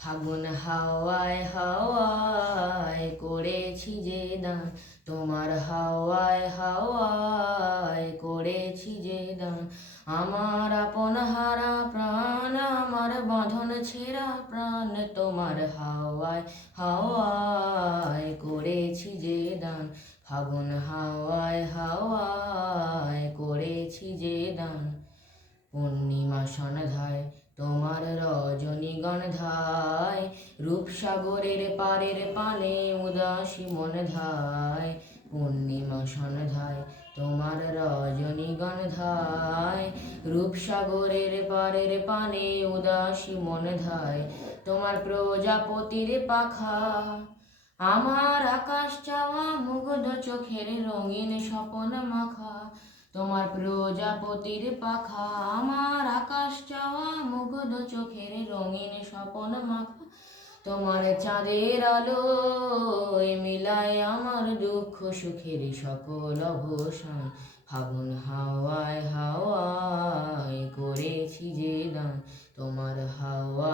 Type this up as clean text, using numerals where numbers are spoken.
ফাগুন হাওয়ায় হাওয়ায় করেছি যে দান, তোমার হাওয়ায় হাওয়ায় করেছি যে দান। আমার আপন হারা প্রাণ, আমার বাঁধন ছেঁড়া প্রাণ, তোমার হাওয়ায় হাওয়ায় করেছি যে দান। ফাগুন হাওয়ায় হাওয়ায় করেছি যে দান। পূর্ণিমা সন্ধ্যায় তোমার রজনীগন্ধায়, রূপসাগরের পারের পানে উদাসী মন ধায়। পূর্ণিমা সন্ধ্যায় তোমার রজনীগন্ধায়, রূপসাগরের পারের পানে উদাসী মন ধায়। তোমার প্রজাপতির পাখা আমার আকাশ চাওয়া মুগ্ধ চোখের রঙিন স্বপন মাখা। তোমার প্রজাপতির পাখা আমার আকাশ চাওয়া মুগ্ধ চোখের রঙিন স্বপন মাখা। তোমার চাঁদের আলোয় মিলায় আমার দুঃখ সুখের সকল অবসান। ফাগুন হাওয়ায় হাওয়ায় করেছি যে দান, তোমার হাওয়া